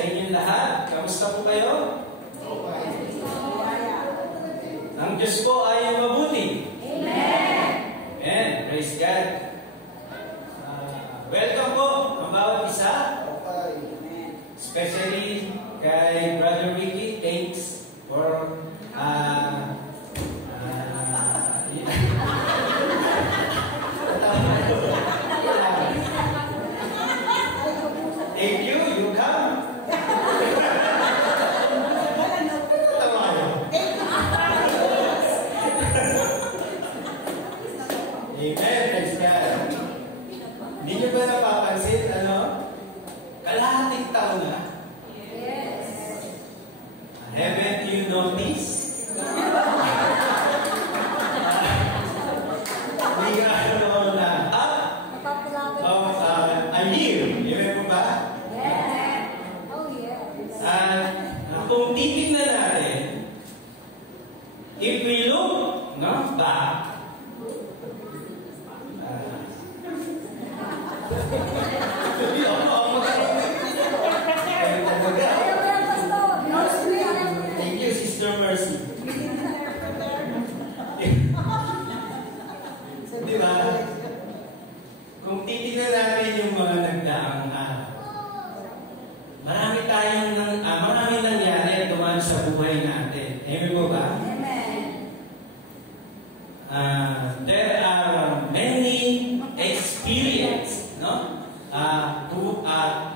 sa inyong lahat. Kamusta po kayo? Ang Diyos po ay mabuti. Amen! Amen. Praise God. Welcome po ang bawat isa. Especially kay Brother Ricky. Thanks for thank you, you come. Amen, praise God. Hindi niyo ba napapansin, kalahating taon na? Yes. Haven't you noticed? We are na up of a year. Amen po ba? Yes. Oh, yes. Kung titignan natin, if we look back, thank you, Sister Mercy. Di ba? Kung titignan natin yung mga nagdaang marami nangyari dumaan sa buhay natin. Amen po ba? Amen. There are many experiences,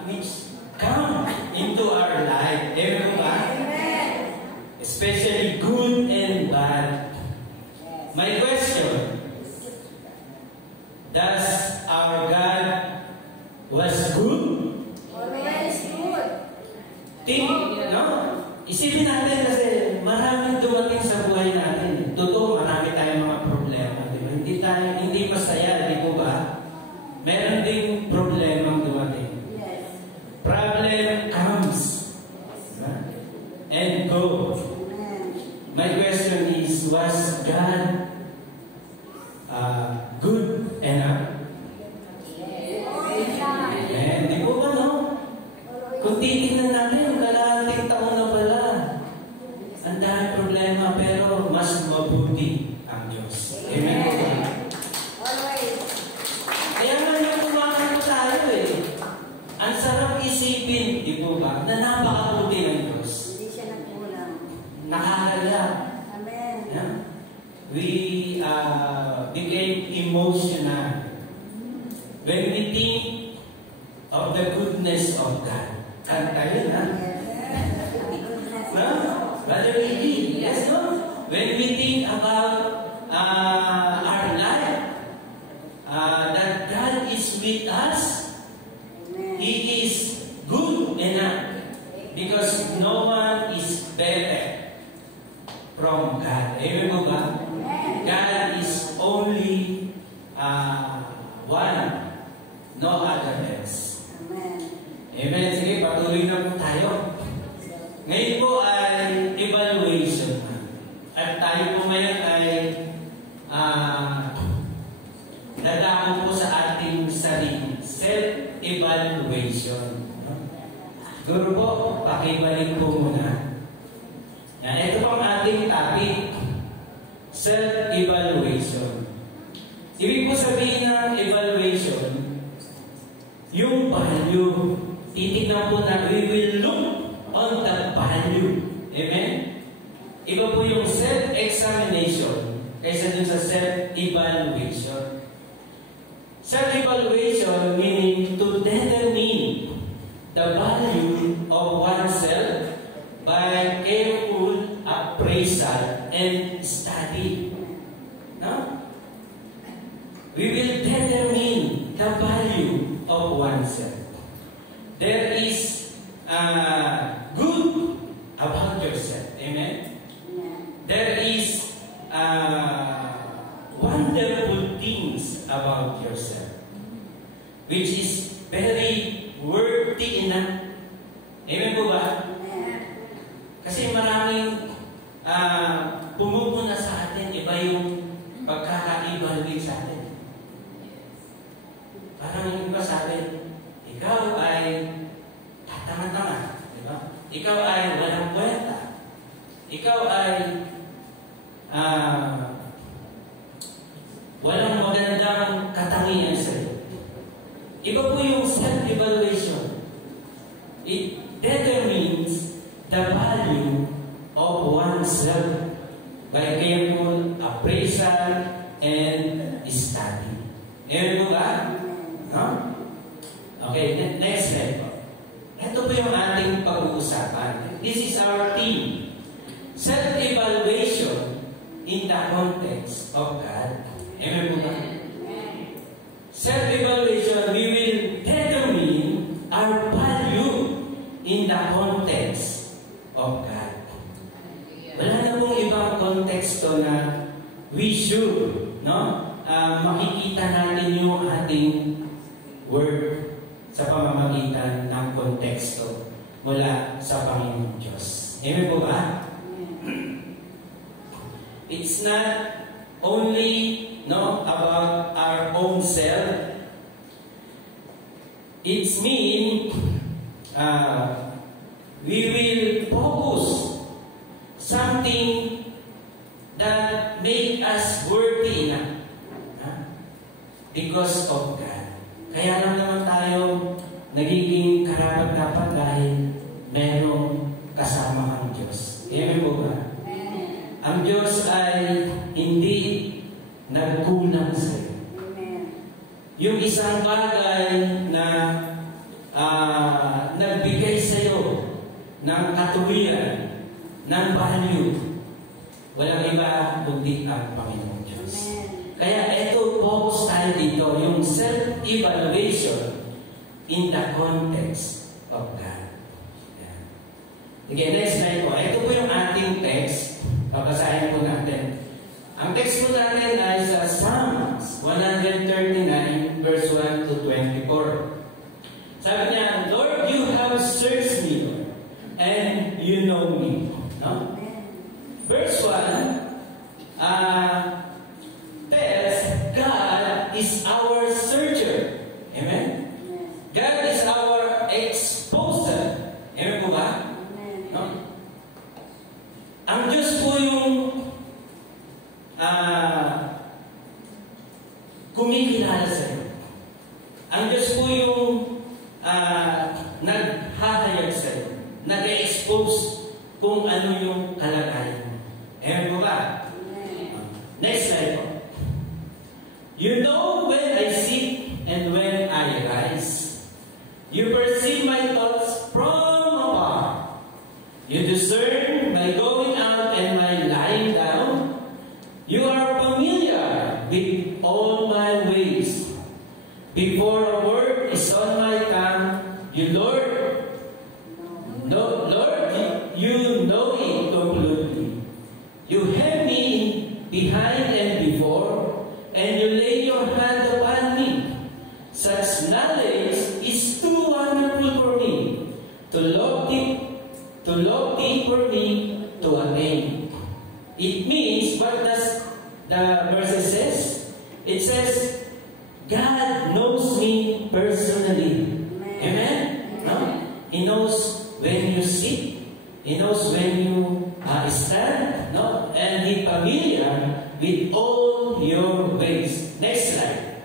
which come into our life. Amen po ba? Amen. Especially good and bad. My question, does our God was good? Always good. Isipin natin kasi maraming dumating sa buhay natin. Totoo, marami tayong mga problema. Diba? Hindi masaya, di po ba? Meron ding problema dumating. Yes. Problem comes and go. My question is, was God good enough? Yes. Di po ba, no? Kung titignan natin, kalahating taon na pala. Ang dahil problema, pero mas mabuti ang Diyos. Amen. Always. Kaya nga natumakan po tayo Ang sarap isipin, di po ba, na napakabuti ng Diyos. Hindi siya nagkulang. Nakakaya. Amen. We became emotional when we think of the goodness of God. Kanta yun, no? Brother Lee, yes, no? When we think about our life, that God is with us, He is good enough because no one is better from God. Amen po ba? God is only one, no other else. Amen. Amen. Sige, patuloy na po tayo. Ngayon po ay evaluation. At tayo po ngayon ay dadako po sa ating sarili. Self-evaluation. Guru po, pakibalik po muna. Ito po ang ating topic. Self-evaluation. Ibig po sabihin ng evaluation, yung value, titignan po na we will look on the value. Amen? Iba po yung self-examination kaysa dun sa self-evaluation. Self-evaluation meaning to determine the value of oneself by careful appraisal and study. No? We will determine the value of oneself. There is good about yourself. Amen? There is wonderful things about yourself, which is very worthy enough. Amen po ba? Kasi maraming pumupuna sa atin, iba yung pagkaka-evaluate sa atin. Parang yung iba sabi, ikaw ay tatanga-tanga. ikaw ay walang kwenta, ikaw ay walang magandang katangian sa iyo. Iba po yung self-evaluation. It determines the value of oneself by careful appraisal and study. Ayan po ba? No? Okay, next slide po. Ito po yung ating pag-uusapan. This is our theme. Self-evaluation in the context of God. Amen po ba? Self-evaluation, we will determine our value in the context of God. Wala na pong ibang konteksto na we should, no? Makikita natin yung ating word sa pamamagitan ng konteksto mula sa Panginoon Diyos. Amen po ba? It's not only about our own self. It's mean we will focus something that make us worthy enough because of God. Kaya lang naman tayo nagiging karapat-dapat dahil merong kasama ang Diyos. Amen po ba? Ang Diyos ay hindi nagkulang sa iyo. Yung isang bagay na nagbigay sa iyo ng katuwiran, ng value, walang iba kundi ang Panginoong Diyos. Kaya ito, focus tayo dito, yung self-evaluation in the context of God. Okay, next slide po. Ito po yung ating text. Babasahin po natin. Ang text po natin ay sa Psalms 139 verse 1 to 24. Sabi niya, Lord, you have searched me, Lord, and you know me. No? Verse 1 tells God is our searcher. Amen? God is our exposer. Amen po ba? No? Ang Diyos po yung kumikilala sa iyo. Ang Diyos po yung naghahayag sa iyo, nag-expose kung ano yung kalagayan mo. Ayan po ba? Next slide po. You know when I sit and when I rise. You perceive my thoughts from afar. You discern my going out and my lying down. You are familiar with all my ways. Before a word is on my tongue, you, Lord, you know it completely. You have me behind and before, and you lay your hand upon me. Such knowledge is too wonderful for me, to love deep for me to attain. It means, what does the verse says? It says, God knows me personally. Amen? No? He knows when you sit. He knows when you stand. No? And He's familiar with all your ways. Next slide.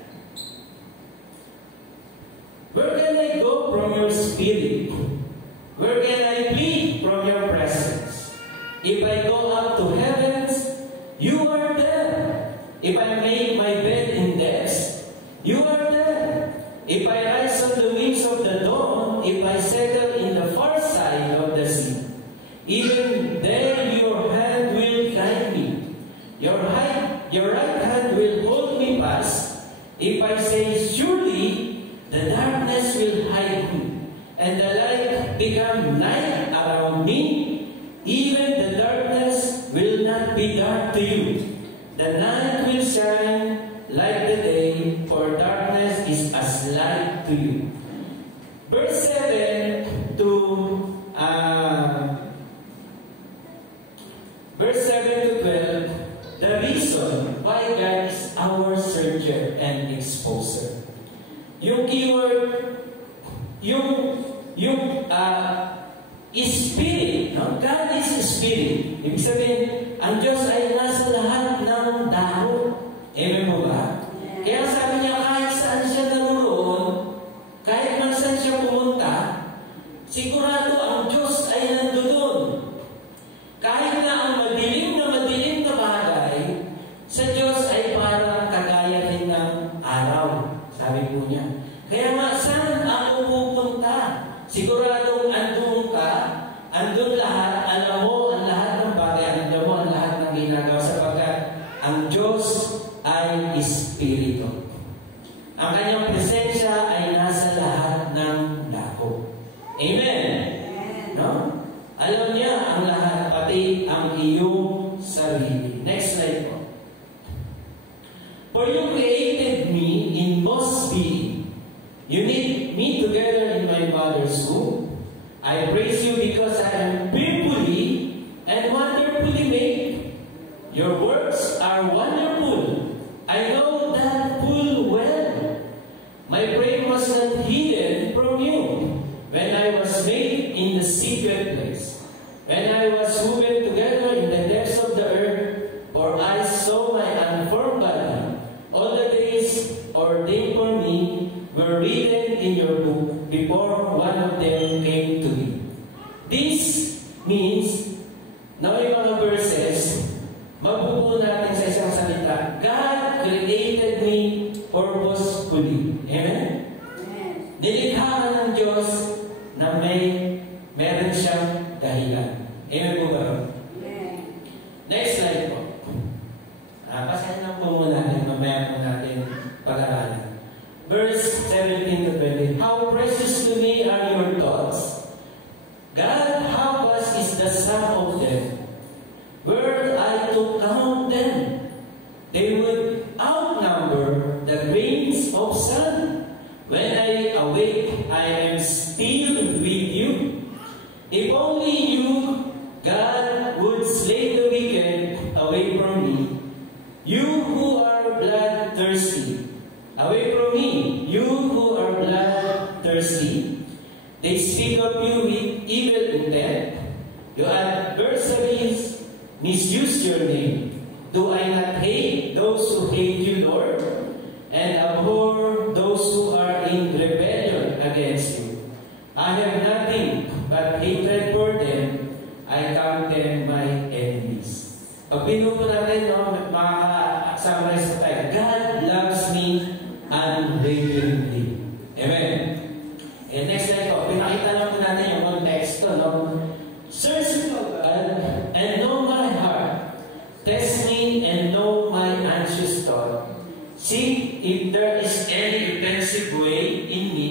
Where can I go from your spirit? Where can I flee from your presence? If I go up to heavens, you are there. If I make my bed in depths, you are there. If I rise on the wings of the dawn, if I settle in the far side of the sea, even there your hand will guide me. Your right hand will hold me fast. If I say, surely the darkness will hide me, and the light become night around me, even the darkness will not be dark to you. The night will shine like the day, for darkness is as light to you. Verse 7 to 12, the reason why God is our searcher and exposer. Yung keyword, yung Spirit. No? God is Spirit. Ibig sabihin, ang Diyos ay nasa lahat ng dako. Amen po ba? Kaya sabi niya, kahit saan siya naroon, kahit man saan siya pumunta, sigurado ang Diyos ay nandoon. Kahit na ang madilim na bagay, sa Diyos ay parang kagaya din ng araw. Sabi po niya. Kaya nga, saan ako pupunta? Siguradong andun ka, andun lahat, alam mo ang lahat ng bagay, alam mo ang lahat ng ginagawa sapagkat ang Diyos ay Espiritu. Ang kanyang presensya ay nasa lahat ng dako. Amen? No? Alam niya ang lahat, pati ang iyong sarili. Next slide po. For you created me in most being. You knit me together in my mother's womb. I praise you because I am fearfully and wonderfully made. Your works are wonderful. I know that full well. My brain was not hidden from you when I was made in the secret place. When I was woven together in the depths of the earth, for I saw my unformed body. All the days ordained for me were written in your book before one of them came to me. This means, na may mga verses, mabubuo natin sa isang salita, God created me purposefully. Amen? Nilikha ka ng Diyos na meron siyang dahilan. Amen po ba? Next slide po. Pasahin lang po muna natin, mamaya po natin pag-aralan. Verse 17 to 20. How precious to me are your thoughts. God, how vast is the sum of them. Were I to count them, they would outnumber the grains of sand. When I awake, I am still with you. If only you, God, would slay the wicked away from me. You who are bloodthirsty, away from me. You who are bloodthirsty, they speak of you with evil intent. Your adversaries misuse your name. Do I not hate those who hate you, Lord, and abhor those who are in rebellion against you? I have nothing but hatred for them. I count them my enemies. Pag pinupo natin, no, makaka-summarize tayo. God loves me unwaveringly. Amen? And next slide po, pinakita lang po natin yung context to, no? Search me, God, and know my heart. Test me and know my anxious thought. See if there is any offensive way in me,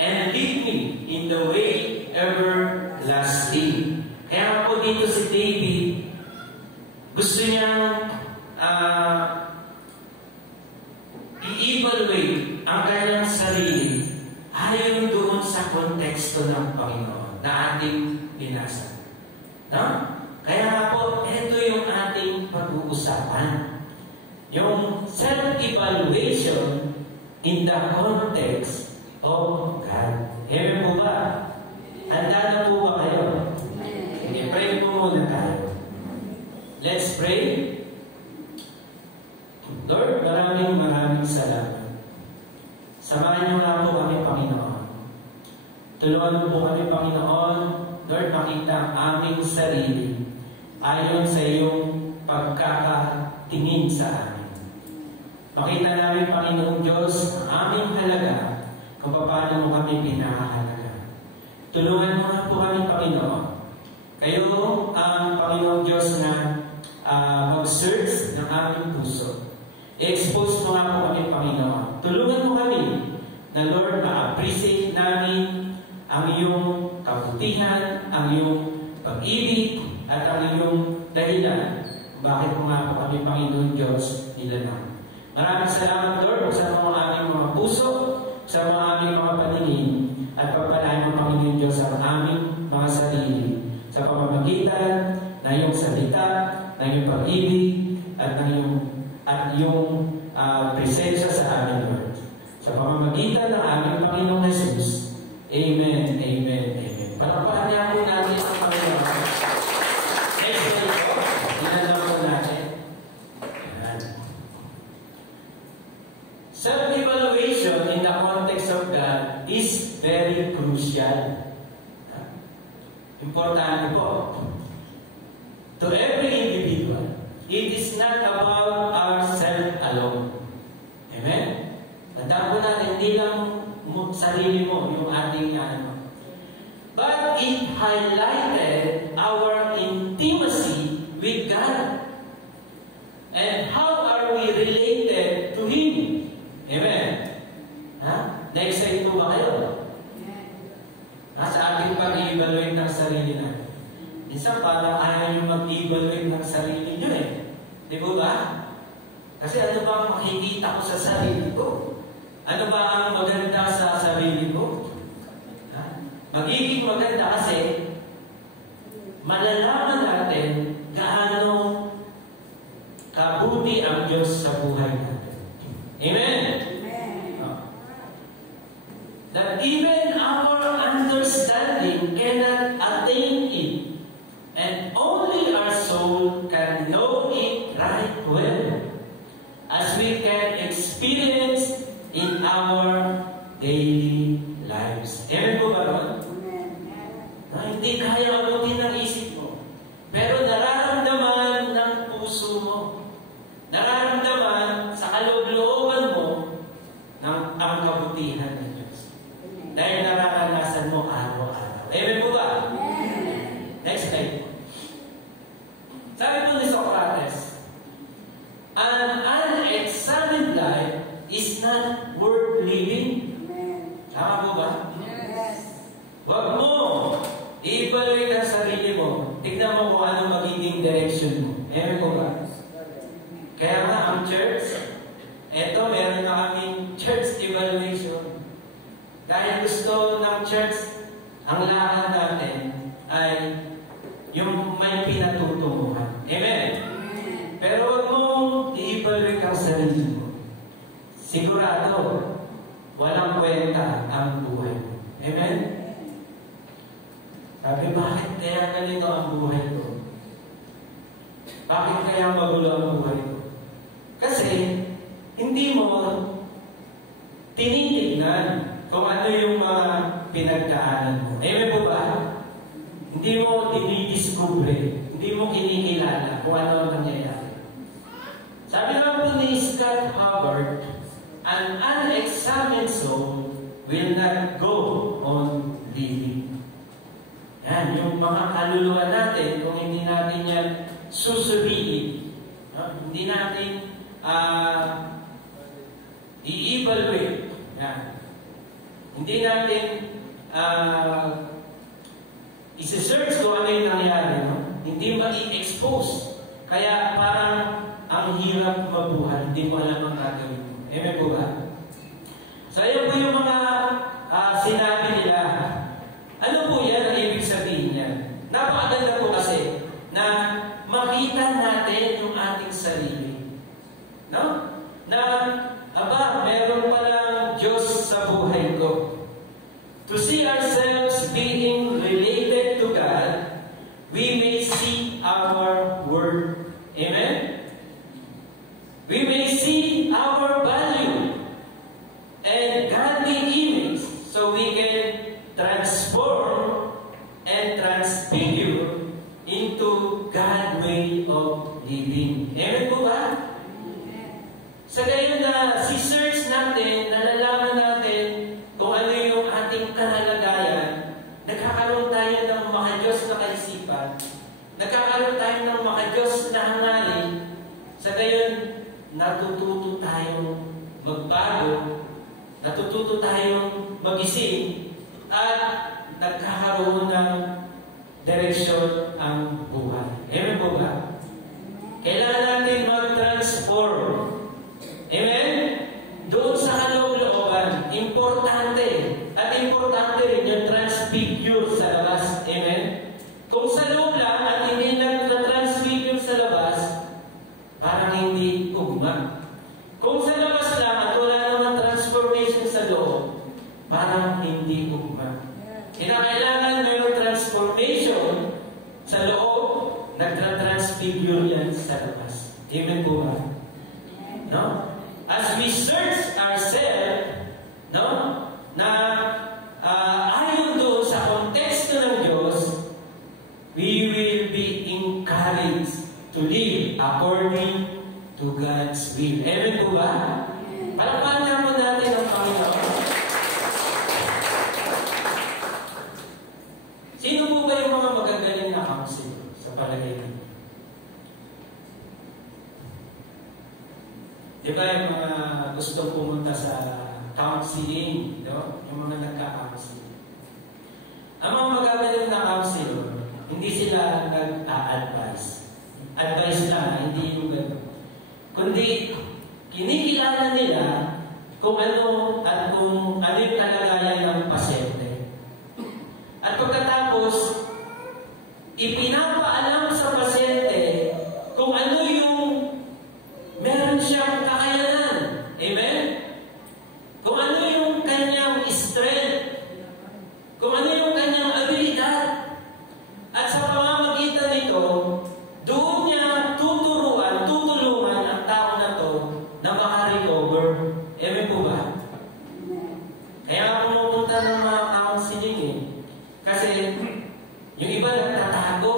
and lead me in the way everlasting. Kaya po dito si David, gusto niyang i-evaluate ang kanyang sarili ayon doon sa konteksto ng Panginoon na ating binasa. No? Kaya nga po, ito yung ating pag-uusapan. Yung self-evaluation in the context of God. Amen po ba? Handa na po ba kayo? Sige, pray po muna tayo. Let's pray. Lord, maraming salamat. Samahan niyo nga po kami, Panginoon. Tulungan mo po kami, Panginoon, Lord, makita ang aming sarili ayon sa iyong pagkakatingin sa amin. Makita namin, Panginoong Diyos, ang aming halaga kung paano mo kami pinakahalaga. Tulungan mo nga po kami, Panginoon. Kayo ang Panginoong Diyos na mag-search ng aming puso. I-expose mo nga po kami, Panginoon. Tulungan mo kami na, Lord, ma-appreciate namin ang iyong kabutihan, ang iyong pag-ibig, at ang iyong dahilan. Bakit mo nga po kami, Panginoon Diyos, nilanang. Maraming salamat, Lord, sa mga aming mga puso, sa mga aming mga paningin, at pagpalain mo, Panginoon Diyos, ang aming mga sarili, sa pamamagitan na iyong salita, na iyong pag-ibig, at yung presensya sa amin, Lord. Sa pamamagitan ng aming Panginoong Jesus. Amen, amen, amen. Palapahan niya po natin ang Panginoon. Next slide po. Ginagawa po natin. Ayan. Self-evaluation in the context of God is very crucial. Importante po. To every individual, it is not about ourselves alone. Amen? Tandaan po natin, hindi lang sarili mo yung ating ano. But it highlighted our intimacy with God. And how are we related to Him? Amen? Ha? Na-excite po ba kayo? Sa ating pag-i-evaluate ng sarili natin. Minsan parang ayaw nyo mag-evaluate ng sarili nyo eh. Di ba? Kasi ano ba ang makikita ko sa sarili ko? Ano ba ang maganda sa sarili ko? Magiging maganda kasi malalaman natin gaano kabuti ang Diyos sa buhay natin. Amen? That even our understanding cannot attain it. And only our soul can know it right well, as we can experience in our daily lives. Amen po ba ron? Na hindi kaya abutin ng isip mo. Pero nararamdaman ng puso mo. Nararamdaman sa kaloob-looban mo ng ang kabutihan ng Diyos. Dahil nararanasan mo araw-araw. Amen po ba? Next slide. Sabi po ni Socrates, an unexamined life is not worth living. Tama po ba? Yes. Huwag mo i-evaluate ang sarili mo. Tignan mo kung ano magiging direction mo. Amen po ba? Kaya nga ang church, eto meron na kaming church evaluation. Dahil gusto ng church, ang lakad natin ay yung may pinatutunguhan. Amen? Pero huwag mong i-evaluate ang sarili mo. Sigurado, walang kwenta ang buhay mo. Amen? Sabi, bakit kaya ganito ang buhay ko? Bakit kaya magulo ang buhay ko? Kasi, hindi mo tinitignan kung ano yung mga pinagdaanan mo. Amen po ba? Hindi mo dinidiscover, hindi mo kinikilala kung ano ang nangyayari. Sabi lang po ni Scott Hubbard, an unexamined soul will not go on living. Yan, yung mga kaluluwa natin, kung hindi natin yan susuriin, hindi natin i-evaluate, yan. Hindi natin isi-search kung ano yung nangyari, no? Hindi ma-i-expose. Kaya parang ang hirap mabuhay, hindi mo alam ang gagawin mo. Amen po ba? So, ayun po yung mga sinabi nila. Ano po yan ang ibig sabihin niya? Napakaganda po kasi na makita natin yung ating sarili. No? Na, meron palang Diyos sa buhay ko. To see ourselves being related to God, we may see our worth. Amen? We may see our value and godly image so we can transform and transfigure into God's way of living. Amen po ba? Sa gayon na si-search natin, nalalaman natin kung ano yung ating kahalagayan, nagkakaroon tayo ng makadiyos na kaisipan, nagkakaroon tayo ng makadiyos na hangarin, sa gayon, natututo tayong magbago, natututo tayong mag-isip, at nagkakaroon ng direksyon ang buhay. Amen po ba? Kailangan natin mag-transform. Amen? Doon sa kaloob-looban, importante. At importante rin yung transfigure sa labas. Amen? Kung sa loob lang at hindi na-transfigure sa labas, parang hindi ugma. Kung sa labas lang at wala naman transformation sa loob, parang hindi ugma. Kinakailangan meron Amen po ba? No? As we search ourselves, no? Na ayon doon sa konteksto ng Diyos, we will be encouraged to live according to God's will. Amen po ba? Palakpakan nga po natin ang Panginoon. Sino po ba yung mga magagaling na counselor sa palagay niyo? Di ba yung mga gusto pumunta sa counseling, no? Yung mga nagka-counseling. Ang mga magagaling na counselor, hindi sila nag-a-advise. Advice lang, hindi yung gano'n. Kundi, kinikilala nila kung ano at kung ano yung kalagayan ng pasyente. At pagkatapos, ipinapaalam sa pasyente kung ano yung meron siyang kakayanan. Amen? Kung ano yung kanyang strength. Kung ano yung kanyang abilidad. At sa pamamagitan nito, doon niya tutulungan ang tao na to na makarecover. Amen po ba? Kaya pumupunta ng mga counseling eh. Kasi yung iba nagtatago,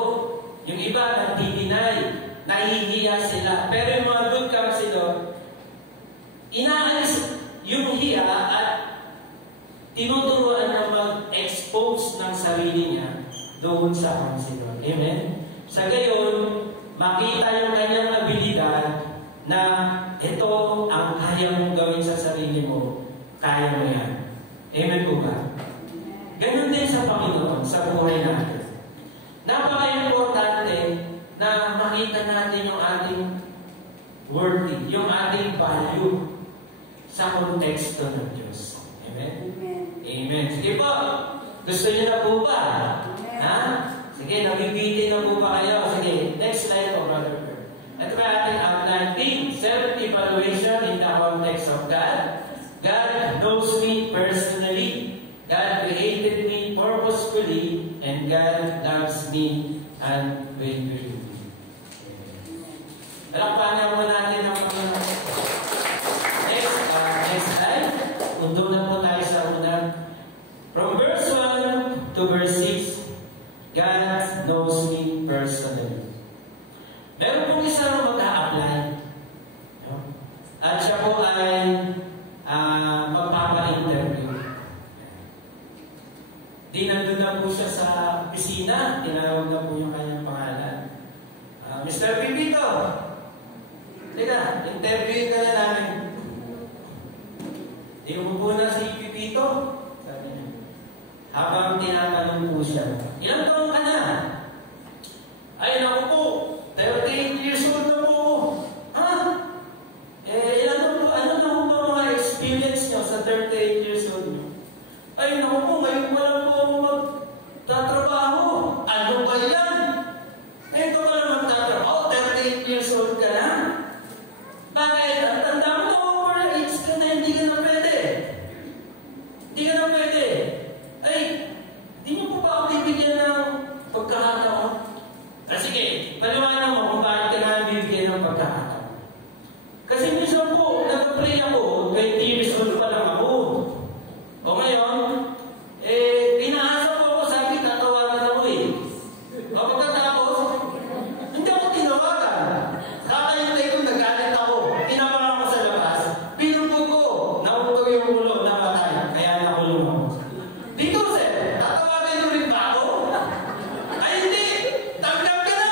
yung iba nagdi-deny, nahihiya sila. Pero yung mga good counselor, inaalis yung hiya at tinuturuan na mag-expose ng sarili niya doon sa counselor. Amen? Sa gayon, makita yung kanyang abilidad na ito ang kaya mong gawin sa sarili mo, kaya mo yan. Amen po ba? Ganun din sa Panginoon, sa buhay natin. Napaka-importante na makita natin yung ating worthy, yung ating value sa konteksto ng Diyos. Amen? Amen. Sige po. Gusto niyo na po ba? Ha? Sige, nabibitin na po ba kayo? Sige, next slide po, Brother Bird. Ito ba ating outline theme? Self-evaluation in the context of God. God knows me personally. God created me purposefully. And God loves me unwaveringly. Palakpakan mo natin ang Panginoon. Next slide. Undo na po tayo sa una. From verse 1 to verse 6, God knows me personally. Meron pong isang mag-a-apply. At siya po ay magpapa-interview. Di nandun na po siya sa opisina. Tinawag na po yung kanyang pangalan. Mr. Pipito, teka, interviewin ka na namin. Iumupo na si Pipito. Sabi niya. Habang tinatanong po siya, ilang taon ka na? Ay, naku po, 38 years old na po. Ha? Ilan na po, ano na po ba mga experience niyo sa 38 years old niyo? Ay, naku po, ngayon pa lang po ako magtatrabaho. Ano ba yan? Ito ka lang magtatrabaho, 38 years old ka na? Bakit? Ang tanda mo na over age ka na, hindi ka na pwede. Hindi ka na pwede. Ay, di niyo po ba ako bibigyan ng pagkakataon? Sige, paliwanag mo kung bakit ka na bibigyan ng pagkakataon. Kasi minsan po, nag-pray ako, 20 years old pa lang ako. O ngayon, inaasa po ako, sabi, tatawagan ako eh. O pagkatapos, hindi ako tinawagan. Kakayantay ko, nagalit ako. Pinaparang ko sa labas. Pinupog ko, nautog yung ulo, namatay. Kaya nakulong ako. Dito, sir, tatawagan nyo rin ba ako? Ay, hindi! Tanggap ka na!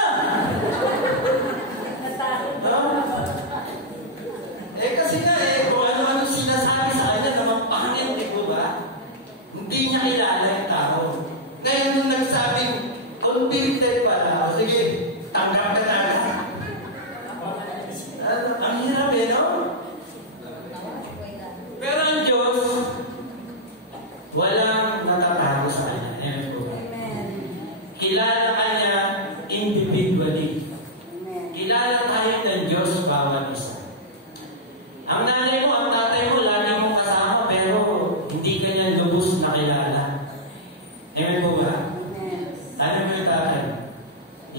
Kasi nga kung ano-ano sinasabi sa kanya na mapangit, po ba? Hindi niya kilala yung tao. Ngayon nung nagsabing, convicted pala, o sige, tanggap ka na agad. Ang hirap no? Pero ang Diyos, walang natatago sa kanya. Amen po ba? Kilala kanya individually. Kilala tayo ng Diyos bawat isa. Ang nanay mo, ang tatay mo, lagi mong kasama, pero hindi ka niya lubos na kilala. Amen po ba? Ano mo yung tatay?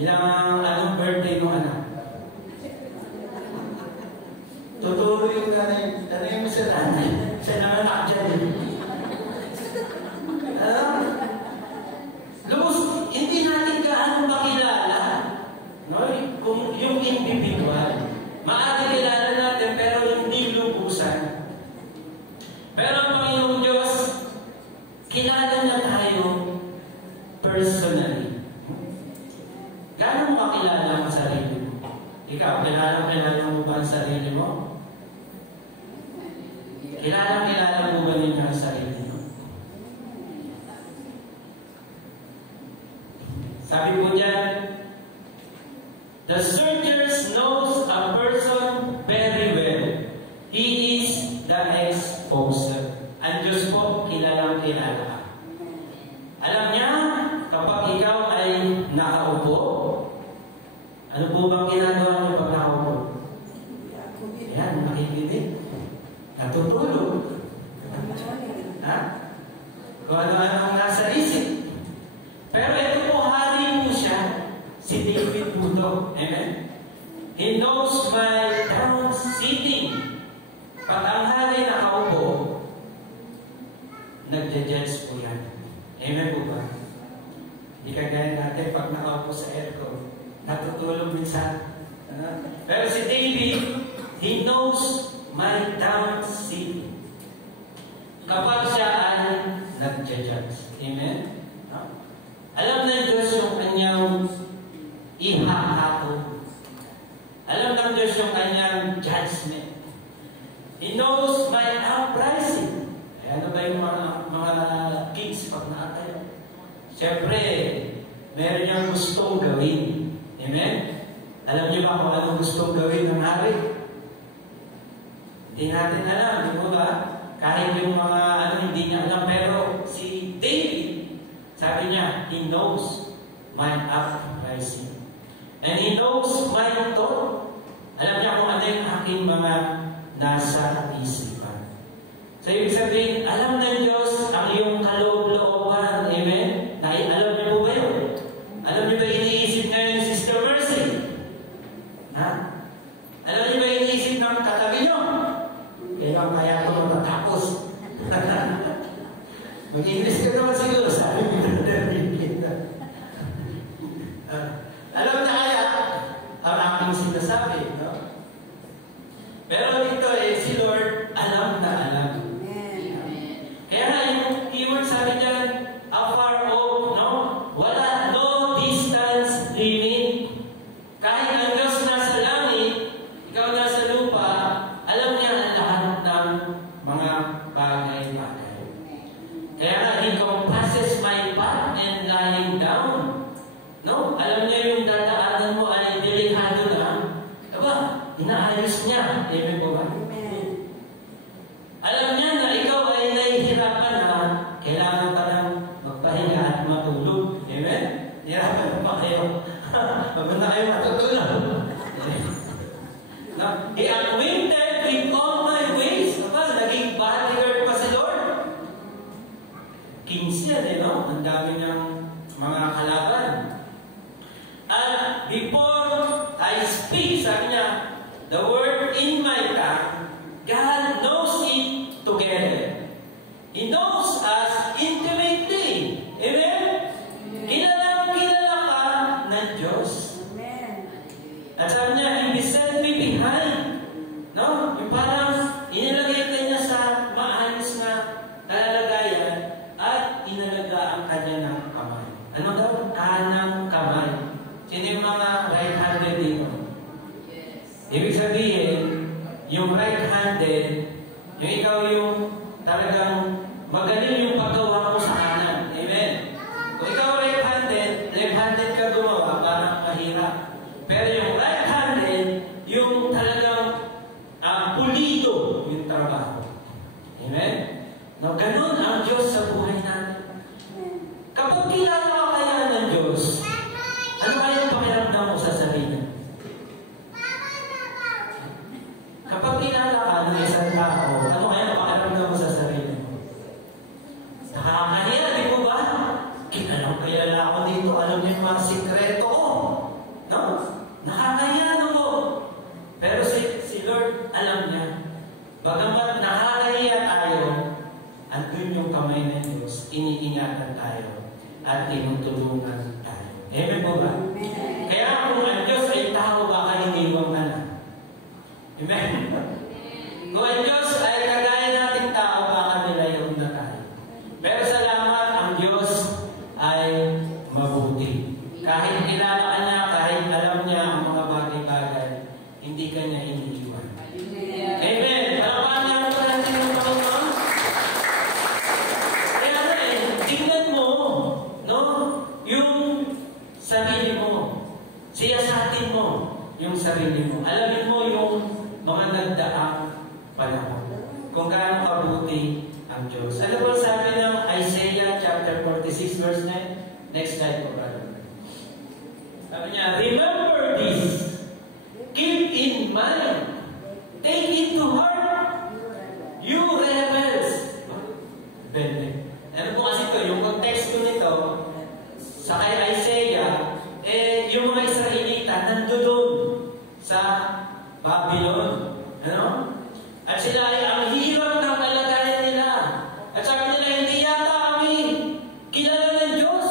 Anong birthday mo, anak? tuturo yung nanay mo sa nanay. Siya nanganak dyan. Lubos, hindi natin gaano makilala, no? Kung yung individual. Maaari kilala natin, pero hindi lubusan. Pero ang Panginoong Diyos, kilala na tayo personally. Gaano makilala ang sarili mo? Ikaw, kilala mo ba ang sarili mo? Kilala mo ba ninyo ang sarili mo? Sabi po dyan, the searchers knows a person very well. He is the exposer. Ang Diyos po, kilalang kilala. Alam niya, kapag ikaw ay nakaupo, ano po bang ginagawa niyo pag nakaupo? Ayan, nakikinig. Natutulog. Ha? Kung ano-ano ang nasa isip. Pero ito po, hari po siya. Si David po ito. Amen? He knows my down sitting. Pag ang hari nakaupo, nagja-judge po yan. Amen po ba? Hindi kagaya natin pag nakaupo sa aircon, natutulog minsan. Pero si David, he knows my down sitting. Kapag siya ay nagja-judge. Amen? Alam ng Diyos yung kanyang ihahatol. Alam ng Diyos yung kanyang judgment. He knows my uprising. Ano ba yung mga kids pag nakatayo? Siyempre, meron niyang gustong gawin. Amen? Alam niyo ba kung anong gustong gawin ng hari? Hindi natin alam, di ba ba? Kahit yung mga hindi niya alam, pero si David, sabi niya, he knows my uprising. And he knows my thought. Alam niya kung ano yung aking mga nasa isipan. So, ibig sabihin, alam ng Diyos ang iyong kaloob-looban. Amen? Alam niyo po ba yun? Alam niyo ba iniisip ngayon ni Sister Mercy? Ha? Alam niyo ba iniisip ng katabi niyo? Kaya ko matatapos. Mag-English ka naman siguro, sabi mo. Alam na kaya ang aking sinasabi, no? Pero dito si Lord, alam na alam. Kaya nga yung keyword sabi dyan, afar off, no? Wala, no distance limit. Kahit ang Diyos nasa langit, ikaw nasa lupa, alam niya ang lahat ng mga bagay-bagay. Kaya nga, He compasses my path and lying down. No? Alam niya yung dadaanan mo ay delikado lang. Diba? Inaayos niya. Amen po ba? Amen. Alam niya na ikaw ay nahihirapan na kailangan ka lang magpahinga at matulog. Amen? Hirapan pa kayo. Pag na kayo matutulog. No? He acquainted with all my ways. Diba? Naging bodyguard pa si Lord. Kings yan, no? Ang dami ng mga kalaban. And before I speak, sabi niya, the word in my tongue, God knows it together. He knows us intimately. Amen? Kilala ka ng Diyos. Amen. At sabi niya, He set me behind. No? Yung parang inilagay ka niya sa maayos na kalalagayan at inalagaan ka niya ng kamay. Ano daw? Kanang kamay. Sino yung mga right-handed dito? Yes. Ibig sabihin, yung right-handed, yung ikaw yung talagang magaling yung paggawa mo sa kanan. Amen? Kung ikaw right-handed, left-handed ka gumawa, parang mahirap. Pero yung right-handed, yung talagang pulido yung trabaho. Amen? No, ganun ang Diyos sa buhay natin. Kapag kilala ka kaya ng Diyos, ano kayang pakiramdam mo sa sarili? Kapag kilala ka ng isang tao, ano kayang pakiramdam mo sa sarili mo? Nakakahiya. Bagamat nakakahiya tayo, andun yung kamay ng Diyos, iniingatan tayo, at tinutulungan tayo. Amen po ba? Amen. Kaya kung ang Diyos ay tao, baka iniwang ka na. Amen? Kung ang Diyos ay kagaya nating tao, baka nilayaw na tayo. Pero salamat, ang Diyos ay mabuti. Kahit kilala ka niya, kahit alam niya ang mga bagay-bagay, hindi ka niya iniiwan. Amen. Palakpakan niya po natin yung Panginoon. Kaya na tingnan mo, no? Yung sarili mo. Siyasatin mo yung sarili mo. Alamin mo yung mga nagdaang panahon. Kung gaano kabuti ang Diyos. Ano po sabi ng Isaiah chapter 46 verse 9? Next slide po, brother. Sabi niya, remember this. Keep in mind. Take it to heart. You rebels. Ano po kasi ito? Yung context ko nito, sa kay Isaiah, yung mga Israelita nandoon sa Babylon. Ano? At sila ay ang hirap ng kalagayan nila. At sabi nila, hindi yata kami kilala ng Diyos.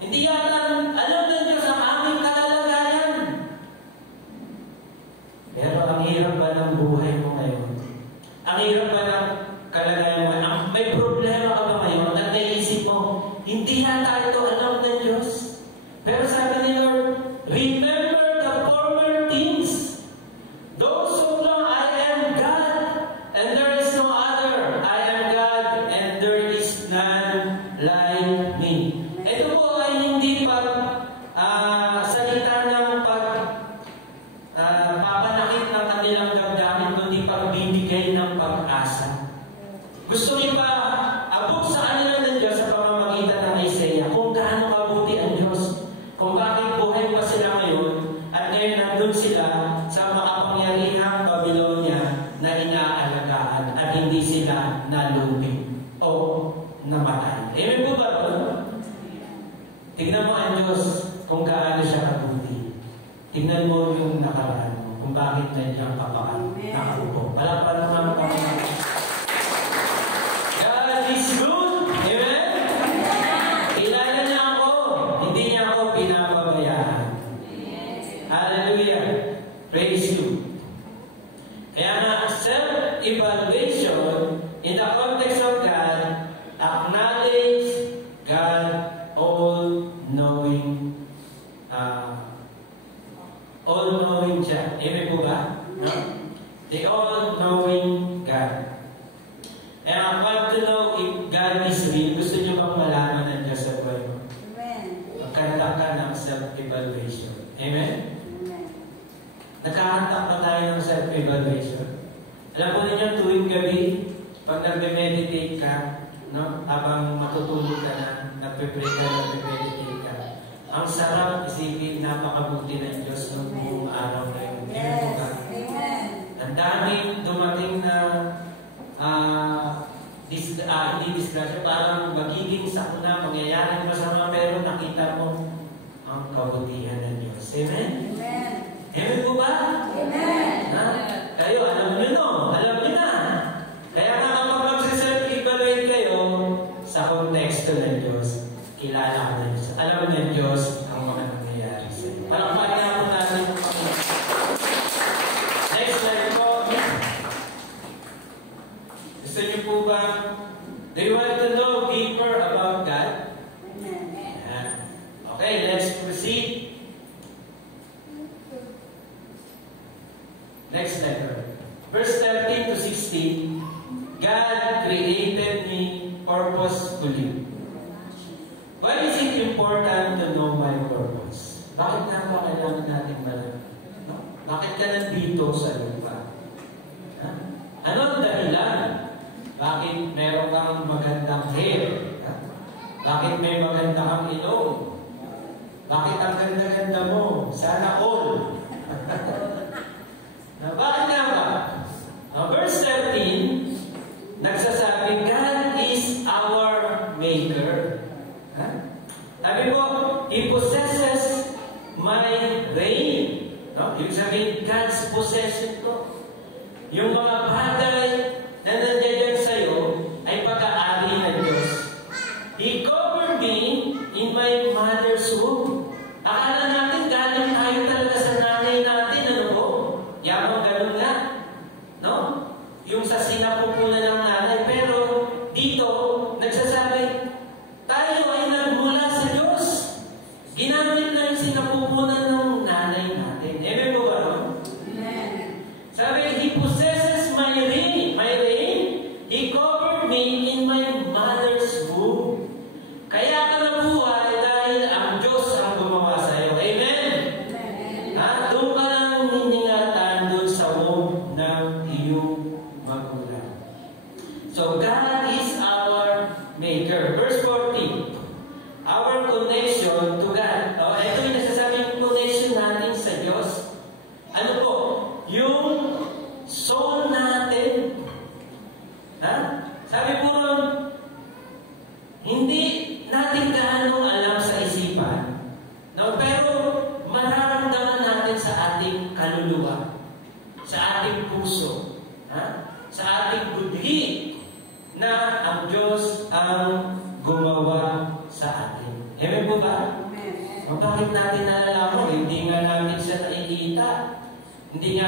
Hindi yata alam ng Diyos ang aming kalagayan. Pero ang hirap ba ng buhay mo ngayon? Ang hirap ba ng kalagayan mo? May problema ka ba ngayon? At naisip mo, hindi yata ito alam ng Diyos. Pero sabi ni Lord, remember the former things. Those who know I am God, and there is no other. I am God, and there is none like me. Ito po ay hindi salita ng papanakit ng kanilang damdamin, kundi pagbibigay ng pag-asa. Gusto niyo pa abot sa kanila ng Diyos sa pamamagitan ng Isaiah kung gaano kabuti ang Diyos, kung bakit buhay pa sila ngayon, at ngayon nandun sila sa makapangyarihang Babylonia na inaalagaan at hindi sila nalupi o namatay. Amen po ba? Tignan mo ang Diyos kung gaano siya kabuti. Tignan mo yung nakaraan mo kung bakit nandiyan ka pa nakaupo. Palakpan mo ang Panginoon. God is good. Amen? Kilala niya ako. Hindi niya ako pinapabayaan. Hallelujah. Praise you. Kaya nga, self-evaluation in the context of God, acknowledge God all-knowing. All-knowing siya. Amen po ba? No? The all-knowing God. And I want to know if God is real. Gusto niyo bang malaman ng Diyos sa buhay mo? Amen. Magkanta ka ng self-evaluation. Amen? Amen. Nagkakantak pa tayo ng self-evaluation. Alam po ninyo, tuwing gabi, pag nagme-meditate ka, no? Habang matutulog ka na, nagpe-pray ka, nagme-meditate ka, ang sarap isipin, napakabuti ng Diyos ng buong araw na yun. Yes. Amen. Ang daming dumating na hindi disgrasya, parang magiging sakuna, mangyayaring masama, pero nakita mo ang kabutihan ng Diyos. Amen? Amen. Amen po ba? Amen. Ha? Kayo, alam nyo no? Alam nyo na. Kaya nga kapag mag-self-evaluate kayo sa konteksto ng Diyos, kilala ka ng Diyos. Alam mo ng Diyos ang mga nangyayari sa iyo. Palakpakan niya po natin yung Panginoon. Next slide po. Gusto niyo po ba? Do you want to know deeper about God? Amen. Yeah. Okay, let's proceed. Next letter. Verse 13 to 16. God created me purposefully. Why is it important to know my purpose? Bakit nga ba kailangan natin malaman? No? Bakit ka nandito sa lupa? Ha? Ano ang dahilan? Bakit meron kang magandang hair? Ha? Bakit may maganda kang ilong? Bakit ang ganda-ganda mo? Sana all. Bakit nga ba? Verse 13, nagsasabi, God is our Maker. Sabi po, He possesses my reign. No? Yung sabihin, God's possession to. yung mga bagay na nandiyan sa'yo ay pag-aari ng Diyos. He covered me in my mother's womb. Akala natin galing tayo talaga sa nanay natin, ano po? Yamang ganun nga. No? Yung sa sinapupunan ng nanay. Pero dito, nagsasabi, tayo ay nagmula sa Diyos. Ginamit na yung sinapupunan ng nanay natin. Amen po ba, no? Amen. Sabi, He possesses my reign. My reign, He covered me in my mother's womb. Kaya ka nabuhay dahil ang Diyos ang gumawa sa'yo. Amen? Amen. Doon ka lang hiningatan doon sa womb ng iyong magulang. So, God is our Maker. Verse 14. Our connection to God. Ito yung nasasabing connection natin sa Diyos. Ano po? Yung soul natin. Sabi po ron, hindi natin gaano alam sa isipan. No? Pero mararamdaman natin sa ating kaluluwa, sa ating puso, sa ating budhi, na ang Diyos ang gumawa sa atin. Amen po ba? Amen. Bakit natin nalalaman? Hindi nga natin siya nakikita. Hindi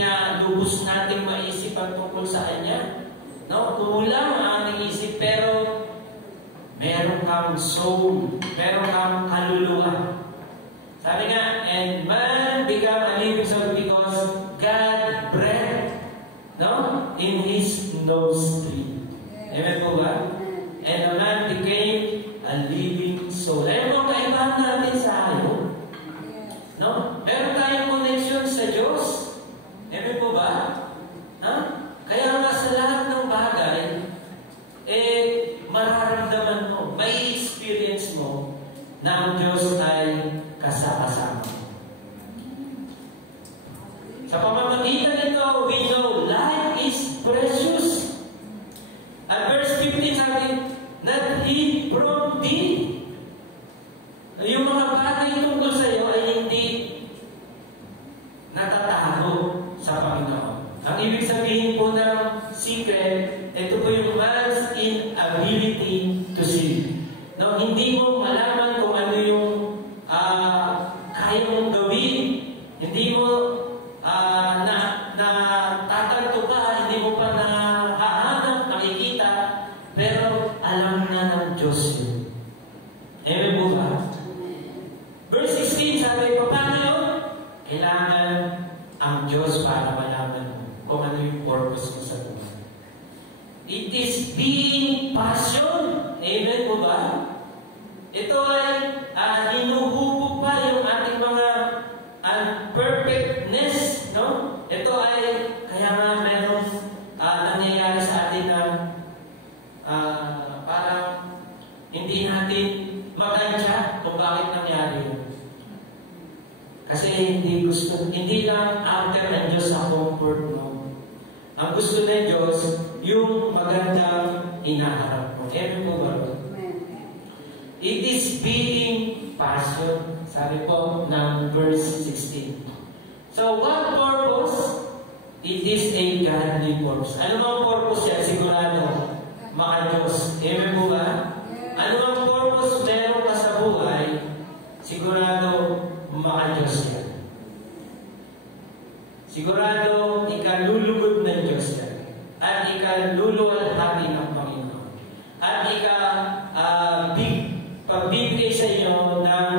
nga lubos natin maisip ang tungkol sa Kanya. No? Kulang ang ating isip, pero meron kang soul, meron kang kaluluwa. Sabi nga, and man become a living soul because God breathed, no, in His nostril. Amen po ba? And a man became a living soul. Ayun po, kaibahan natin sa hayop. No? Meron tayong connection sa Diyos. Amen po ba? Kaya nga sa lahat ng bagay, mararamdaman mo, may experience mo na ang Diyos ay kasama-sama. Sa pamamagitan nito, we know life is precious. At verse 15 sabi, not hid from thee. Yung mga bagay tungkol sa iyo ay hindi natatago sa Panginoon. Ang ibig sabihin po ng secret, ito po yung man's inability to see. No, hindi mo malaman kung ano yung kaya mong gawin. Hindi mo tatanto ka, hindi mo pa nahahanap, nakikita, pero alam na ng Diyos yun. Amen po ba? Verse 16 sabi, paano yun? Kailangan ang Diyos para malaman mo kung ano yung purpose mo sa buhay. It is being passion. Amen po ba? Ito ay hinuhubog pa yung ating mga unperfectness, no? Ito ay, kaya nga meron nangyayari sa atin na parang hindi natin magantya kung bakit nangyari yun. Kasi hindi lang after ng Diyos sa comfort mo. Ang gusto ng Diyos, yung magandang inaharap mo. Amen po ba? It is being passion. Sabi po ng verse 16. So, what purpose? It is a godly purpose. Ano ang purpose yan? Sigurado, maka-Diyos. Amen po ba? Ano ang purpose meron ka sa buhay? Sigurado, maka-Diyos yan. Sigurado, ikalulugod ng Diyos yan. At ikaluluwalhati ng Panginoon. At pagbibigay sa inyo ng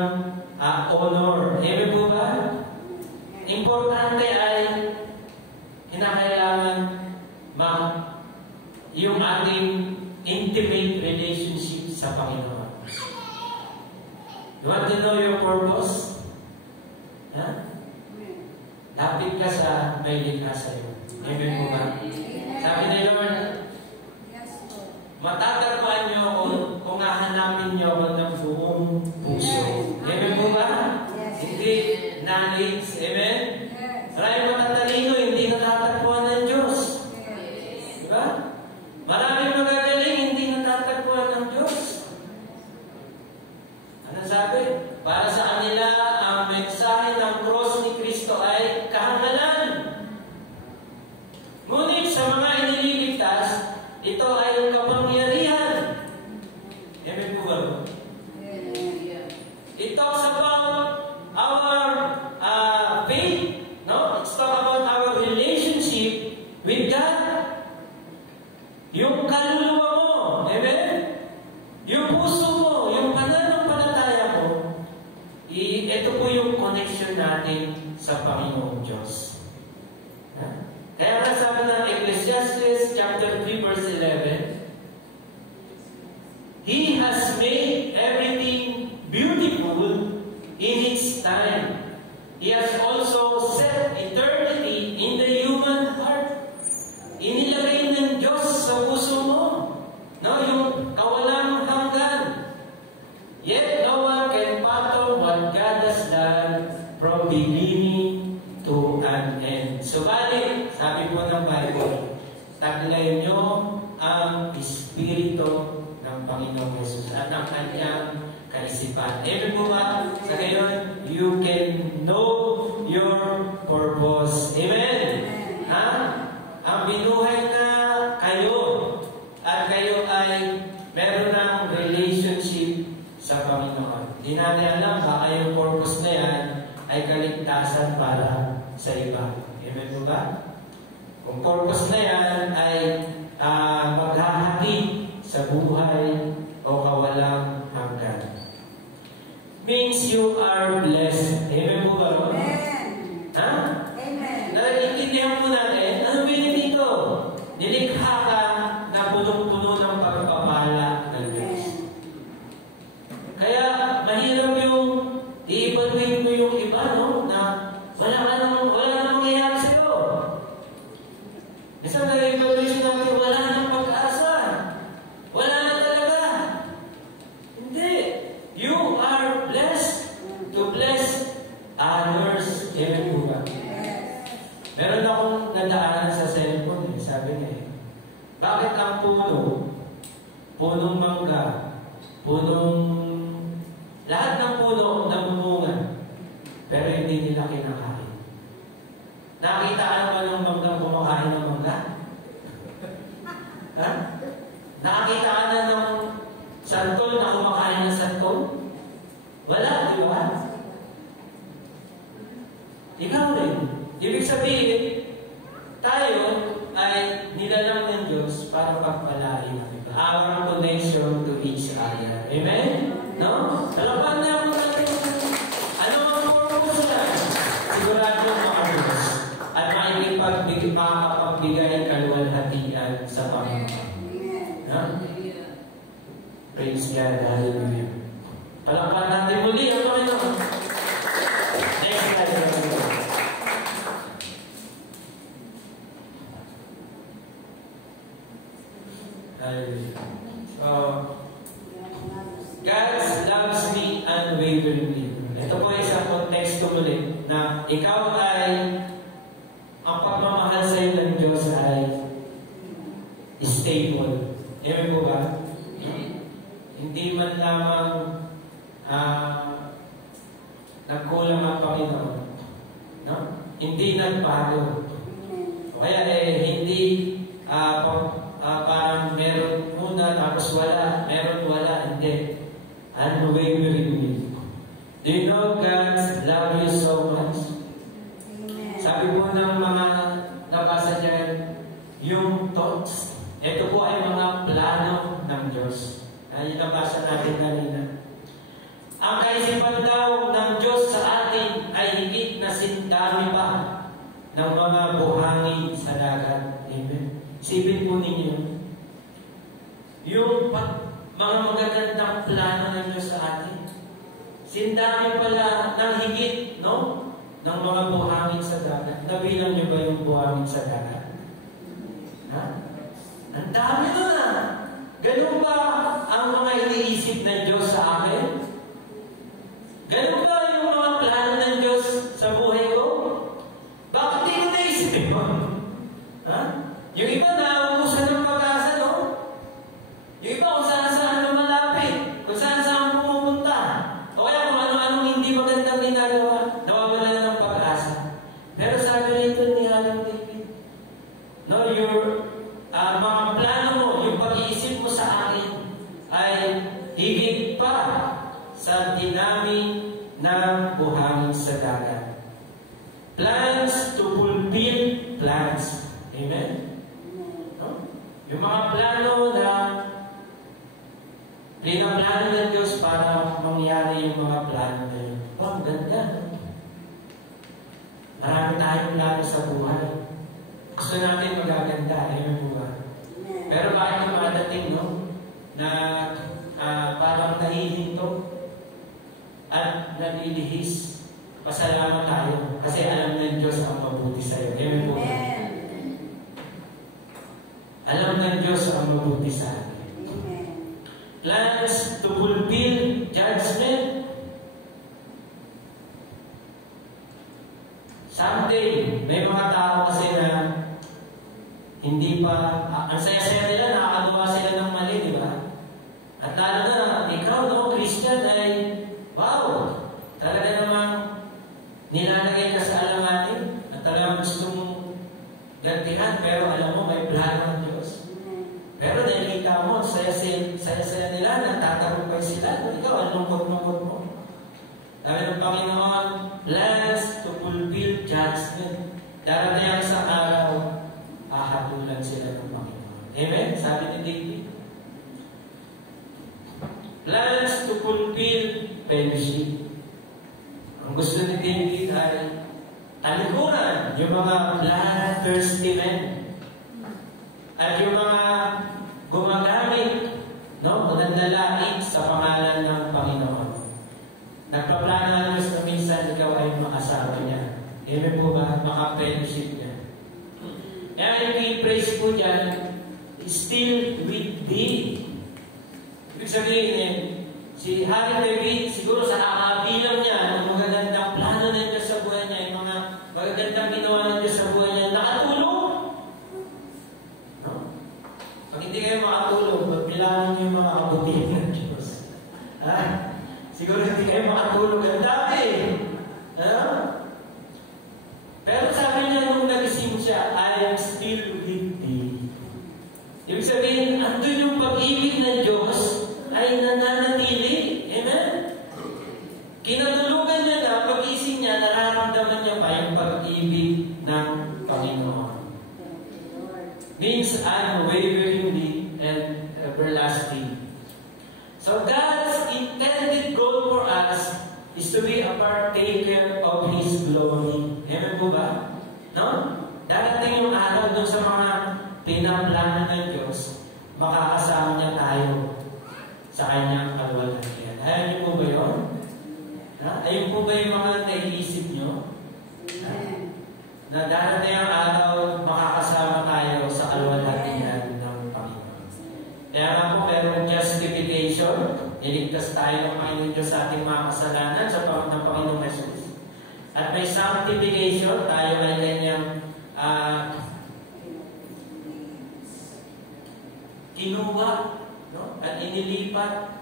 honor. Amen po ba? Importante ay kinakailangan yung ating intimate relationship sa Panginoon. You want to know your purpose? Lapit ka sa may likha sa iyo. Amen po ba? Sabi ni Lord, matatagpuan niyo kung hahanapin niyo ako ng buong puso. Amen po ba? Hindi knowledge. Amen? Maraming matatalino, hindi natatagpuan ng Diyos. Diba? Maraming magagaling, hindi natatagpuan ng Diyos. Ano sabi? Para sa kanila, ang mensahe ng cross ni Kristo ay kahangalan. verse 11. He has made everything beautiful in its time. He has also set eternity in the human heart. Inilagay ng Diyos sa puso mo. No, yung kawalang hanggan. Yet no one can fathom what God has done from beginning to an end. Subalit, sabi po ng Bible, taglay nyo ang Espiritu ng Panginoong Jesus at ang kanyang kaisipan. Amen po ba? Sa gayon, you can know your purpose. Amen? Ha? Ang binuhay na kayo at kayo ay meron ng relationship sa Panginoon. Di natin alam, baka yung purpose na yan ay kaligtasan para sa iba. Amen po ba? Kung purpose na yan ay maghahati sa buhay o kawalang hanggan. Means you are blessed. Amen po ba? Amen. Ha? Amen. Naiintindihan po natin, ano ba yun dito? Nilikha ka na punong-puno ng pagpapala ng Diyos. Kaya mahirap yung i-evaluate mo yung iba, no? Na wala nang mangyayari sa'yo. Isang na-evaluation natin, wala nang pag-asa. Wala na talaga. Hindi. You are blessed to bless others. Amen po ba? Meron akong nadaanan sa cellphone. Sabi niya, bakit ang punong mangga, lahat ng puno namumunga, pero hindi nila kinakain? Nakita ka naman ng mangga kumakain ng mangga? Ha? Nakakita ka na ng santol na kumakain ng santol? Wala, di ba? Ikaw rin. Ibig sabihin, tayo ay nilalang ng Diyos para pagpalain ang iba. Our connection to each other. Amen? No? Talapan na mo natin. Ano ang purpose na? Sigurado makabulos. At makapagbigay kaluwalhatian sa Panginoon. No? Praise God. Hallelujah. Talapan natin muli ang Panginoon. Next slide. God loves me unwaveringly. Ito po isang konteksto muli na ikaw ay ang pagmamahal sa iyo ng Diyos ay stable. Amen po ba? Hindi man lamang nagkulang ang Panginoon. No? Hindi nagbago. Kaya hindi parang meron muna tapos wala, meron wala, hindi. Unwaveringly. Do you know God love you so much? Amen. Sabi po ng mga nabasa dyan, yung thoughts, ito po ay mga plano ng Diyos. Yung nabasa natin kanina. Ang kaisipan daw ng Diyos sa atin ay higit na sindami pa ng mga buhangin sa dagat. Amen. Isipin po ninyo, yung mga magagandang plano ng Diyos sa atin, sindami pala ng higit, no? Ng mga buhangin sa dagat. Nabilang niyo ba yung buhangin sa dagat? Ha? Ang dami nun ah! Ganun ba ang mga iniisip ng Diyos sa akin? Ganun ba yung mga plano ng Diyos sa buhay ko? Bakit di ko naisip yun? Ha? Yung iba nauusan ng pag-asa, no? Yung iba kung saan-saan lumalapit, kung saan-saan pumupunta. O kaya kung ano-anong hindi magandang ginagawa, nawawala na ng pag-asa. Pero sabi rito ni Alan David, no, your mga plano mo, yung pag-iisip mo sa akin, ay higit pa sa dinami ng buhangin sa dagat. Plans to fulfill plans. Amen? No? Yung mga plano na pinaplano ng Diyos para mangyari yung mga plano na yun. Ang ganda. Marami tayong plano sa buhay. Gusto natin magaganda. Amen po ba? Pero na parang nahihinto at nalilihis. Pasalamat tayo kasi alam ng Diyos ang mabuti sa iyo. Amen po. Alam ng Diyos ang mabuti sa atin. Plans to fulfill judgment. Someday, may mga tao kasi na hindi pa, ang saya-saya nila, nakakagawa sila ng mali, di ba? At lalo na, ikaw, no, Christian, ay, wow, talaga namang nilalagay ka sa alanganin at talagang gusto mong gantihan, pero alam mo, may plano ng Diyos. Pero nakikita mo, saya-saya nila, nagtatagumpay sila. Ikaw, ang lungkot-lungkot mo. Sabi ng Panginoon, plans to fulfill judgment. Darating sa araw, ahatulan sila ng Panginoon. Amen? Sabi ni David. Plans to fulfill fellowship. Ang gusto ni David ay talikuran yung mga bloodthirsty men. At yung mga gumagamit, no, nagdalaig sa pangalan ng Panginoon. Nagpaplano ng Diyos na minsan ikaw ay makasawa niya. Amen po ba? Maka-fellowship niya. Kaya yung praise po dyan, still with thee. Ibig sabihin, si Hari David, siguro sa kakabilang niya, ng magagandang plano ng Diyos sa buhay niya, yung mga magagandang ginawa ng Diyos sa buhay niya, nakatulong. No? Pag hindi kayo makatulong, magbilangin niyo yung mga kabutihan ng Diyos. Siguro hindi kayo makatulog. Ang dami. Pero sabi niya nung nagising siya, I am still with thee. Ibig sabihin, andun yung pag-ibig ng Diyos ay nananatili. Amen? Kinatulugan niya na, pag-ising niya, nararamdaman niya pa yung pag-ibig ng Panginoon. Means unwaveringly and everlasting. So God's intended goal for us is to be a partaker of His glory. Amen po ba? No? Darating yung araw doon sa mga pinaplano ng Diyos, makakasama niya tayo sa kanyang kalwalhatian. Ayaw niyo po ba yun? Ayun po ba yung mga naiisip niyo? Na darating ang araw, makakasama tayo sa kalwalhatian ng Panginoon. Kaya nga po, merong justification. Iligtas tayo ng Panginoon Diyos sa ating mga kasalanan sa panginoon ng Panginoong Jesus. At may sanctification, tayo ay kanyang kinuha, no? At inilipat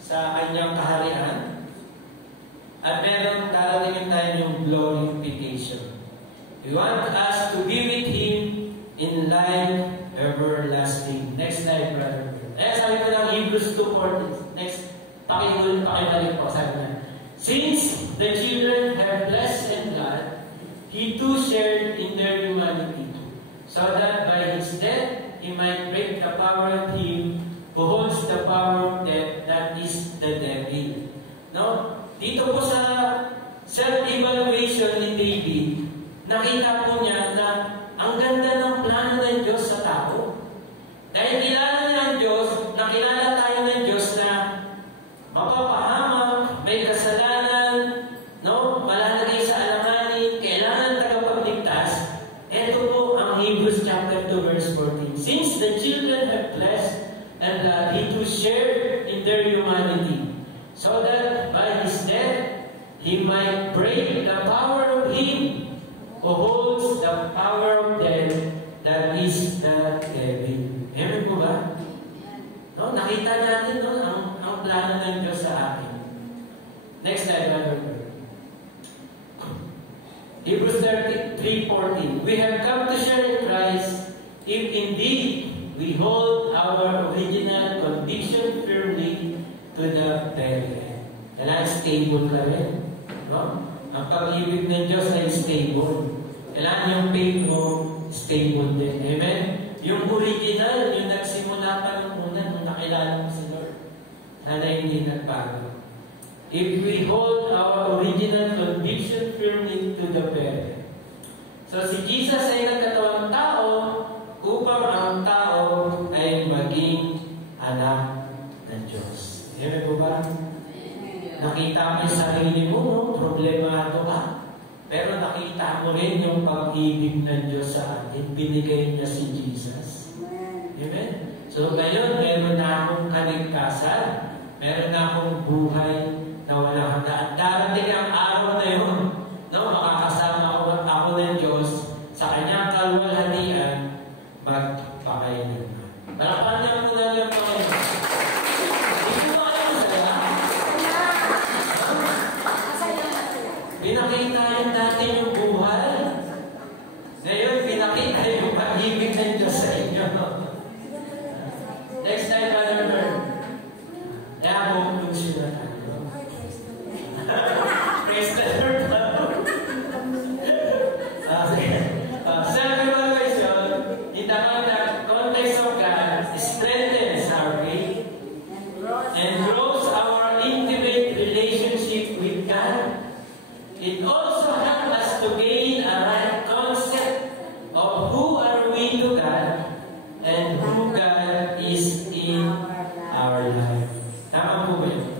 sa kanyang kaharian. At meron darating tayo yung glorification. We want us to be with Him in life everlasting. Next slide, brother. Sabi ko ng Hebrews 2:14. Next, pakibalik po. Sabi na, since the children have flesh and blood, He too shared in their humanity, so that by His death, He might break the power of Him who holds the power of death, that is the devil. No? Dito po sa self-evaluation ni David, nakita po niya na ang ganda ng plano ng Diyos sa tao. Dahil kilala ng Diyos, nakilala tayo ng Diyos na mapapahamak, may kasalanan, no? Malalagay sa alanganin, kailangan tagapagligtas. Ito po ang Hebrews chapter 2 verse 14. Since the children have flesh and blood, He too shared in their humanity, so that by His death, He might break the power of Him who holds the power of death, that is the devil. Amen po ba? No, nakita natin no, ang plano ng Diyos sa atin. Next slide, brother. Hebrews 3:14. We have come to share in Christ if indeed we hold our original conviction firmly to the very end. Kailangan stable ka rin. No? Ang pag-ibig ng Diyos ay stable. Kailangan yung faith mo stable din. Amen? Yung original, yung nagsimula pa nung una, nung nakilala mo si Lord. Sana hindi nagbago. If we hold our original conviction firmly to the very. So si Jesus ay nagkatawang tao upang ang tao ay maging nakita mo yung sarili mo, no? Problemado ka. Pero nakita mo rin yung pag-ibig ng Diyos sa atin. Binigay niya si Jesus. Amen? So ngayon, meron na akong kaligtasan. Meron na akong buhay na walang hanggan. Darating ang araw na yun, no? Makakasama ako ng Diyos sa kanyang kalwalhatian, magpakailan. Malapan niya po na lang po. Hindi mo alam masaya? Pinakita yung dati yung buhay. Ngayon, pinakita yung pag-ibig ng Diyos sa inyo. Next time, Brother Bird. Kaya conclusion na tayo. Praise the Lord. Self-evaluation in the context of God strengthens our faith and grows our intimate relationship with God. It also helps us to gain a right concept of who are we to God and who God is in our life. Tama po ba yun?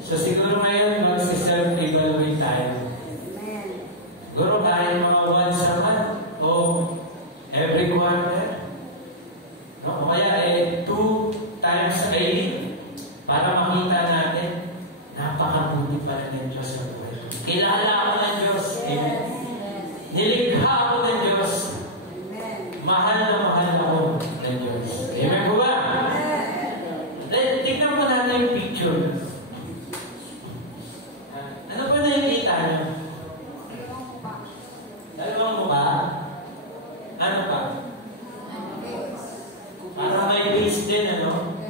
So siguro ngayon mag-self-evaluate tayo. Siguro kahit mga once a month o every quarter. No? O kaya 2 times a year para makita natin napakabuti pa rin ng Diyos sa buhay. Kilala ako ng Diyos. Amen. Nilikha ako ng Diyos. Mahal na mahal ako ng Diyos. Amen po ba? Tignan po natin yung picture. Ano po nakikita niyo? Dalawang mukha? Ano pa? Para may base din, ano?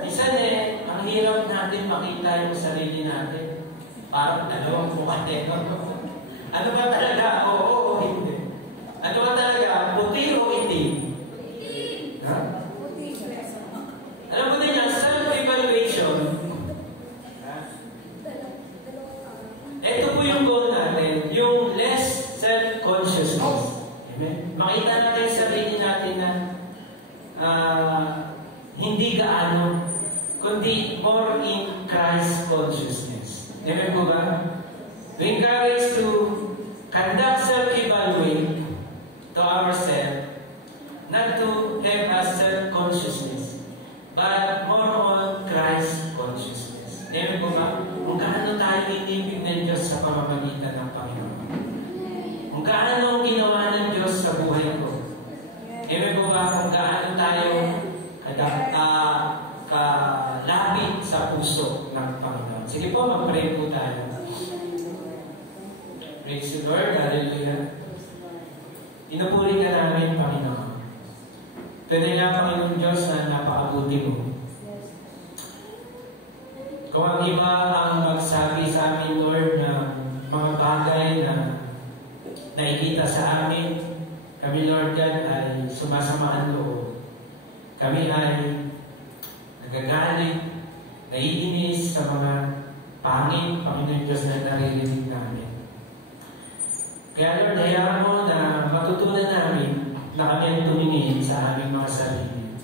Minsan ang hirap natin makita yung sarili natin. Parang dalawang mukha din. Ano ba talaga? Oo o hindi? Ano ba talaga? Puti o itim? Ha? Alam mo din yan, self-evaluation. Ito po yung goal natin, yung less self-consciousness. Amen? Makita natin sa sarili natin na hindi gaano, kundi more in Christ consciousness. Amen po ba? We encourage to conduct self-evaluate to ourselves, not to have a self-consciousness, but more on Christ consciousness. Amen po ba? Kung gaano tayo inibig ng Diyos sa pamamagitan ng Panginoon. Kung gaano ang ginawa ng Diyos sa buhay ko. Amen po ba? Kung gaano tayo kalapit sa puso ng Panginoon. Sige po, mag-pray po tayo. Praise the Lord. Hallelujah. Pinupuri ka namin, Panginoon. Tunay na, Panginoon Diyos, na napakabuti mo. Kung ang iba ang magsabi sa amin, Lord, na mga bagay na nakikita sa amin, kami, Lord God, ay sumasama ang loob. Kami ay nagagalit, naiinis sa mga pangit, Panginoon Diyos, na naririnig namin. Kaya, Lord, hayaan mo na matutunan namin na kami ang tumingin sa aming mga sarili.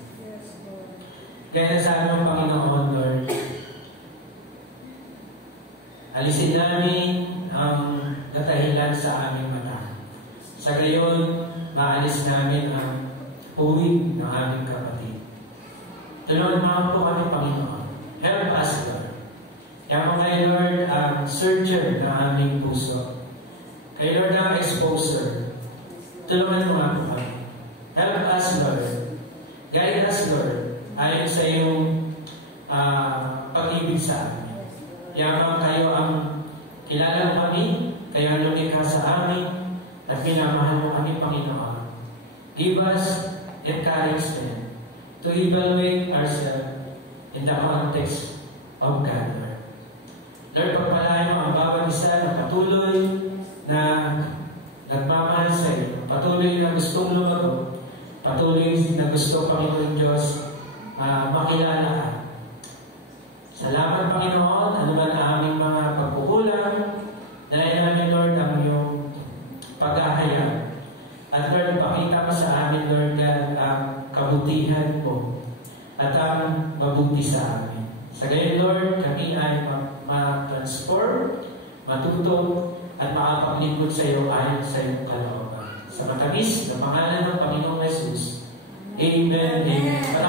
Kaya nasabi ng Panginoon, Lord, alisin namin ang datahilan sa aming mata. Sa gayon, maalis namin ang huwig ng aming kapatid. Tulungan mo po kami, Panginoon. Help us, Lord. Kaya mo kayo, Lord, ang searcher ng aming puso. Kayo, Lord, ang exposer. Tulungan mo nga po kami. Help us, Lord. Guide us, Lord, ayon sa iyong pag-ibig sa amin. Kaya kayo ang kilala mo kami, kayo ang lumikha sa amin, at pinamahal mo kami, Panginoon. Give us encouragement to evaluate ourselves in the context of God, Lord. Lord, pagpalain mo ang bawat isa na patuloy na nagmamahal sa iyo, patuloy na gustong lumago, patuloy na gusto, Panginoon Diyos, makilala ka. Salamat, Panginoon, ano man ang aming mga pagkukulang, dahil namin, Lord, ang iyong pag-ahayag. At Lord, pakita mo sa amin, Lord God, ang kabutihan mo at ang mabuti sa amin. Sa gayon, Lord, kami ay ma-transform, matuto, at makapaglingkod sa iyo ayon sa iyong kalooban. Sa matamis na pangalan ng Panginoong Jesus. Amen. Amen.